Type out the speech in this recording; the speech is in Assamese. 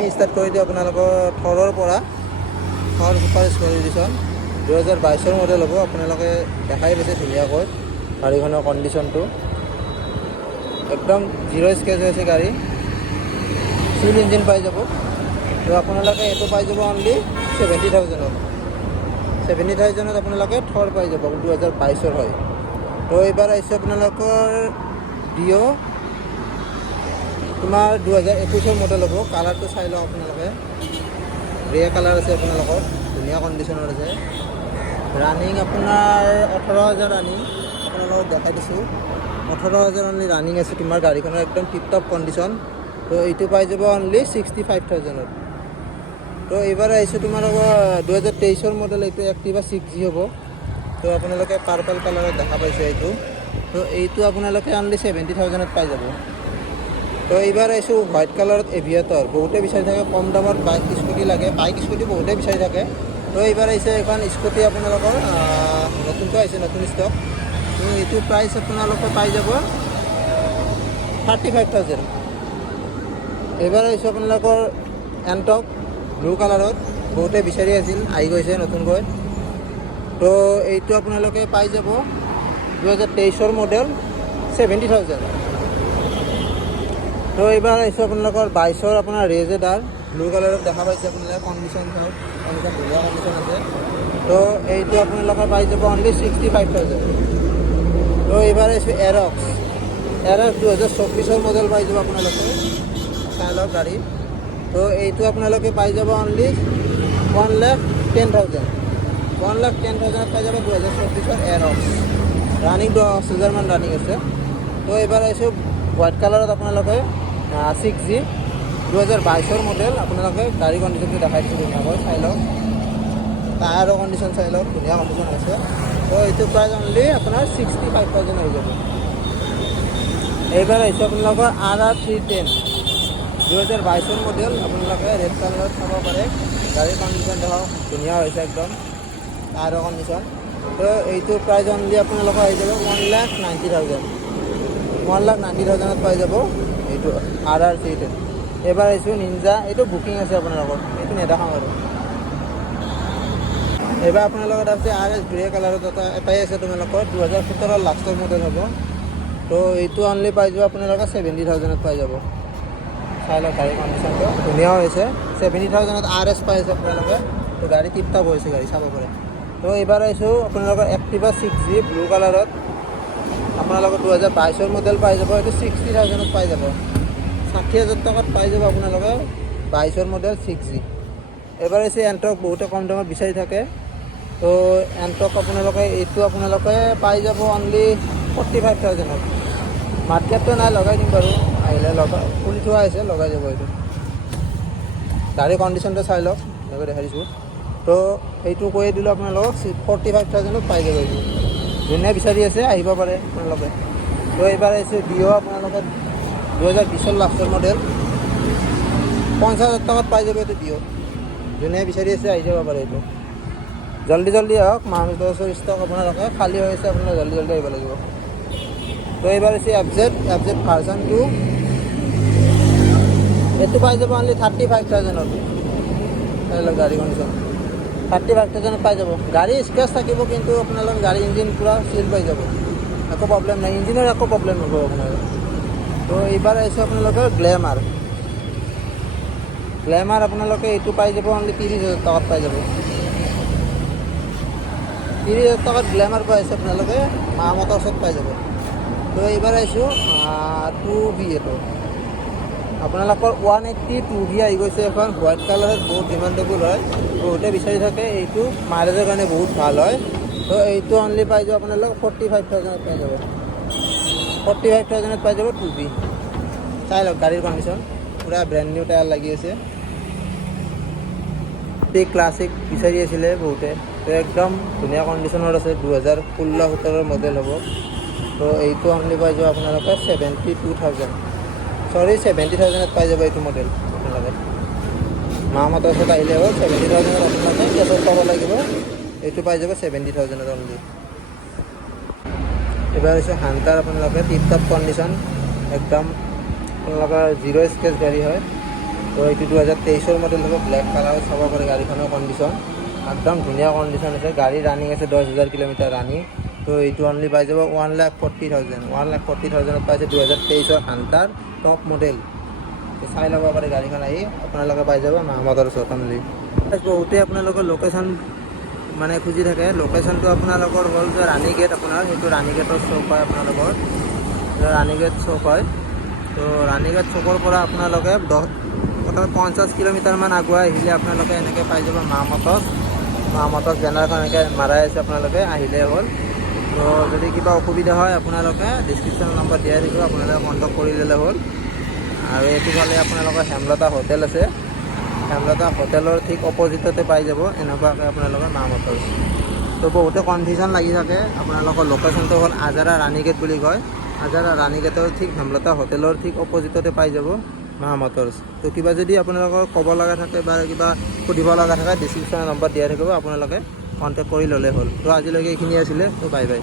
আমি ষ্টাৰ্ট কৰি দিওঁ আপোনালোকৰ থৰৰ পৰা। থৰ ছুপাৰ স্প'ৰ্ট এডিশ্যন 2022 মডেল হ'ব। আপোনালোকে দেখাই পাইছে ধুনীয়াকৈ গাড়ীখনৰ কণ্ডিশ্যনটো একদম জিৰ' স্কেচ হৈছে গাড়ী। চিল ইঞ্জিন পাই যাব। তো আপোনালোকে এইটো পাই যাব অনলি 70,000ত। 70,000ত আপোনালোকে থৰ পাই যাব, 2022 হয়। তো এইবাৰ আহিছে আপোনালোকৰ ডিঅ' তোমাৰ 2021 মডেল হ'ব। কালাৰটো চাই লওঁ আপোনালোকে, গ্ৰে কালাৰ আছে আপোনালোকৰ, ধুনীয়া কণ্ডিশ্যনৰ আছে। ৰানিং আপোনাৰ 18,000 ৰানিং, আপোনালোকক দেখাই দিছোঁ। 18,000 অনলি ৰানিং আছে তোমাৰ গাড়ীখনৰ, একদম টিপ টপ কণ্ডিশ্যন। তো এইটো পাই যাব অনলি 65,000ত। তো এইবাৰ আহিছোঁ তোমালোকৰ 2023 মডেল, এইটো এক্টিভা 6G হ'ব। তো আপোনালোকে পাৰ্পল কালাৰত দেখা পাইছে এইটো। তো এইটো আপোনালোকে অনলি 70,000ত পাই যাব। তো এইবাৰ আহিছোঁ হোৱাইট কালাৰত এভিয়েটৰ। বহুতে বিচাৰি থাকে কম দামত বাইক স্কুটি লাগে, বাইক স্কুটি বহুতে বিচাৰি থাকে। তো এইবাৰ আহিছে এখন স্কুটি আপোনালোকৰ নতুনকৈ আহিছে, নতুন ষ্টক। তো এইটো প্ৰাইচ আপোনালোকে পাই যাব 35,000। এইবাৰ আহিছোঁ আপোনালোকৰ এণ্টক ব্লু কালাৰত, বহুতে বিচাৰি আছিল, আহি গৈছে নতুনকৈ। তো এইটো আপোনালোকে পাই যাব 2023 মডেল 70,000। তো এইবাৰ আহিছোঁ আপোনালোকৰ 22 আপোনাৰ ৰেজেডাৰ ব্লু কালাৰত দেখা পাইছে আপোনালোকে। কণ্ডিশ্যন চাওক, কণ্ডিশ্যন ধুনীয়া কণ্ডিশ্যন আছে। তো এইটো আপোনালোকে পাই যাব অনলি 65,000। তো এইবাৰ আহিছোঁ এৰক্স 2024 মডেল পাই যাব আপোনালোকে, চাই লওক গাড়ী। তো এইটো আপোনালোকে পাই যাব অনলি 1,10,000। 1,10,000 পাই যাব 2024 এৰক্স। ৰানিং 10,000 মান ৰানিং আছে। তো এইবাৰ আহিছোঁ হোৱাইট কালাৰত আপোনালোকে 6G 2022 মডেল। আপোনালোকে গাড়ী কণ্ডিশ্যনটো দেখাই দিছোঁ ধুনীয়াকৈ, চাই লওক। টায়াৰৰ কণ্ডিশ্যন চাই লওক, ধুনীয়া কণ্ডিশ্যন আছে। তো এইটো প্ৰাইচ অনলি আপোনাৰ 65,000 হৈ যাব। এইবাৰ আহিছোঁ আপোনালোকৰ RR310 2022 মডেল। আপোনালোকে ৰেড কালাৰত চাব পাৰে, গাড়ীৰ কণ্ডিশ্যন দেখক, ধুনীয়া হৈছে একদম টায়াৰৰ কণ্ডিশ্যন। তো এইটো প্ৰাইচ অনলি আপোনালোকৰ আহি যাব 1,90,000। 1,90,000ত পাই যাব এইটো RR310। এইবাৰ আহিছোঁ নিঞ্জা, এইটো বুকিং আছে আপোনালোকৰ, এইটো নেদেখাওঁ আৰু। এইবাৰ আপোনালোকৰ তাৰপিছত RS গ্ৰে কালাৰত এটাই আছে তোমালোকৰ, 2017 লাষ্টৰ মডেল হ'ব। তো এইটো অনলি পাই যাব আপোনালোকে 70,000ত পাই যাব। চাই লওক গাড়ীৰ কণ্ডিশ্যনটো ধুনীয়া হৈছে। 70,000ত RS পাই আছে আপোনালোকে। তো গাড়ী টিপ টপ হৈছে, গাড়ী চাব পাৰে। তো এইবাৰ আহিছোঁ আপোনালোকৰ এক্টিভা 6G ব্লু কালাৰত। আপোনালোকৰ 2022 মডেল পাই যাব, এইটো 60,000ত পাই যাব। 60,000 টকাত পাই যাব আপোনালোকে 22 মডেল 6G। এবাৰ হৈছে এণ্টক, বহুতে কম দামত বিচাৰি থাকে। তো এণ্টক আপোনালোকে এইটো আপোনালোকে পাই যাব অনলি 45,000ত। মাৰ্কেটটো নাই, লগাই দিম বাৰু, আহিলে লগাই খুলি থোৱা হৈছে, লগাই যাব এইটো। গাড়ীৰ কণ্ডিশ্যনটো চাই লওক, এনেকৈ দেখাই দিছোঁ। তো সেইটো কৈয়ে দিলোঁ আপোনালোকক 45,000ত পাই যাব এইটো। যোনে বিচাৰি আছে আহিব পাৰে আপোনালোকে। তো এইবাৰ আহিছে ডিঅ' আপোনালোকে 2020 লাষ্টৰ মডেল, 50,000 টকাত পাই যাব এইটো ডিঅ'। যোনে বিচাৰি আছে আহি যাব পাৰে এইটো। জল্দি জল্দি আহক, মানুহৰ ষ্টক আপোনালোকে খালী হৈ আছে, আপোনালোকে জল্দি জল্দি আহিব লাগিব। তো এইবাৰ হৈছে FZ ভাৰ্জন 2, এইটো পাই যাব অনলি 35,000ত। চাই লওক গাড়ী কণ্ডিশ্যন, 35,000ত পাই যাব। গাড়ী স্ক্ৰেচ থাকিব, কিন্তু আপোনালোকে গাড়ী ইঞ্জিন পূৰা চিল পাই যাব, একো প্ৰব্লেম নাই, ইঞ্জিনৰ একো প্ৰব্লেম নহ'ব আপোনাৰ। তো এইবাৰ আহিছে আপোনালোকৰ গ্লেমাৰ আপোনালোকে এইটো পাই যাব অনলি 30,000 টকাত পাই যাব। 30,000 টকাত গ্লেমাৰ পাই আছে আপোনালোকে, মাহমতৰ ওচৰত পাই যাব। তো এইবাৰ আহিছোঁ 2V, এইটো আপোনালোকৰ 180 2V আহি গৈছে এখন, হোৱাইট কালাৰত বহুত ডিমাণ্ডেবল হয়, বহুতে বিচাৰি থাকে। এইটো মাইলেজৰ কাৰণে বহুত ভাল হয়। তো এইটো অনলি পাই যাব আপোনালোক 45,000ত পাই যাব। 45,000ত পাই যাব 2V। চাই লওক গাড়ীৰ কণ্ডিশ্যন, পূৰা ব্ৰেণ্ড নিউ টায়াৰ লাগি আছে। ক্লাছিক বিচাৰি আছিলে বহুতে, তো একদম ধুনীয়া কণ্ডিশ্যনত আছে। 2016-17 মডেল হ'ব। তো এইটো অনলি পাই যাব আপোনালোকে 70,000ত পাই যাব এইটো মডেল আপোনালোকে। মাহমতৰ ওচৰত আহিলে হ'ল, 70,000ত আপোনালোকে কেছত পাব লাগিব। এইটো পাই যাব 70,000ত অনলি। এবাৰ হৈছে হান্টাৰ, আপোনালোকে টিপ টপ কণ্ডিশ্যন, একদম আপোনালোকৰ জিৰ' স্কেচ গাড়ী হয়। তো এইটো 2023 মডেল হ'ব, ব্লেক কালাৰ, চাব পাৰে গাড়ীখনৰ কণ্ডিশ্যন একদম ধুনীয়া কণ্ডিশ্যন আছে। গাড়ী ৰানিং আছে 10,000 কিলোমিটাৰ ৰানিং। তো এইটো অনলি পাই যাব 1,40,000, 1,40,000 পাইছে 2023 হান্টাৰ টপ মডেল। চাই ল'ব পাৰে গাড়ীখন আহি, আপোনালোকে পাই যাব মা মটৰ্ছত অনলি। বহুতে আপোনালোকৰ লোকেশ্যন মানে খুজি থাকে, লোকেশ্যনটো আপোনালোকৰ হ'ল যে ৰাণীগেট, আপোনাৰ সেইটো ৰাণীগেটৰ চৌক হয় আপোনালোকৰ, ৰাণীগেট চৌক হয়। তো ৰাণীগেট চৌকৰ পৰা আপোনালোকে 50 কিলোমিটাৰমান আগুৱাই আহিলে আপোনালোকে এনেকৈ পাই যাব মা মটৰ্ছ বেনাৰখন এনেকৈ মাৰাই আছে, আপোনালোকে আহিলে হ'ল। তো যদি কিবা অসুবিধা হয় আপোনালোকে ডিছক্ৰিপশ্যন নম্বৰ দিয়াই থাকিব, আপোনালোকে কণ্টেক্ট কৰি ল'লে হ'ল। আৰু এইটো ফালে আপোনালোকৰ হেমলতা হোটেল আছে, হেমলতা হোটেলৰ ঠিক অপজিটতে পাই যাব এনেকুৱাকৈ আপোনালোকৰ মা মটৰ্ছ। তো বহুতে কনফিউজন লাগি থাকে, আপোনালোকৰ লোকেশ্যনটো হ'ল আজাৰা ৰাণীগেট বুলি কয়, আজাৰা ৰাণীগেটৰ ঠিক হেমলতা হোটেলৰ ঠিক অপজিটতে পাই যাব মা মটৰ্ছ। তো কিবা যদি আপোনালোকৰ ক'ব লগা থাকে বা কিবা সুধিব লগা থাকে ডিছক্ৰিপশ্যনৰ নম্বৰ দিয়াই থাকিব, আপোনালোকে কণ্টেক্ট কৰি ল'লে হ'ল। তো আজিলৈকে এইখিনি আছিলে। তো বাই বাই।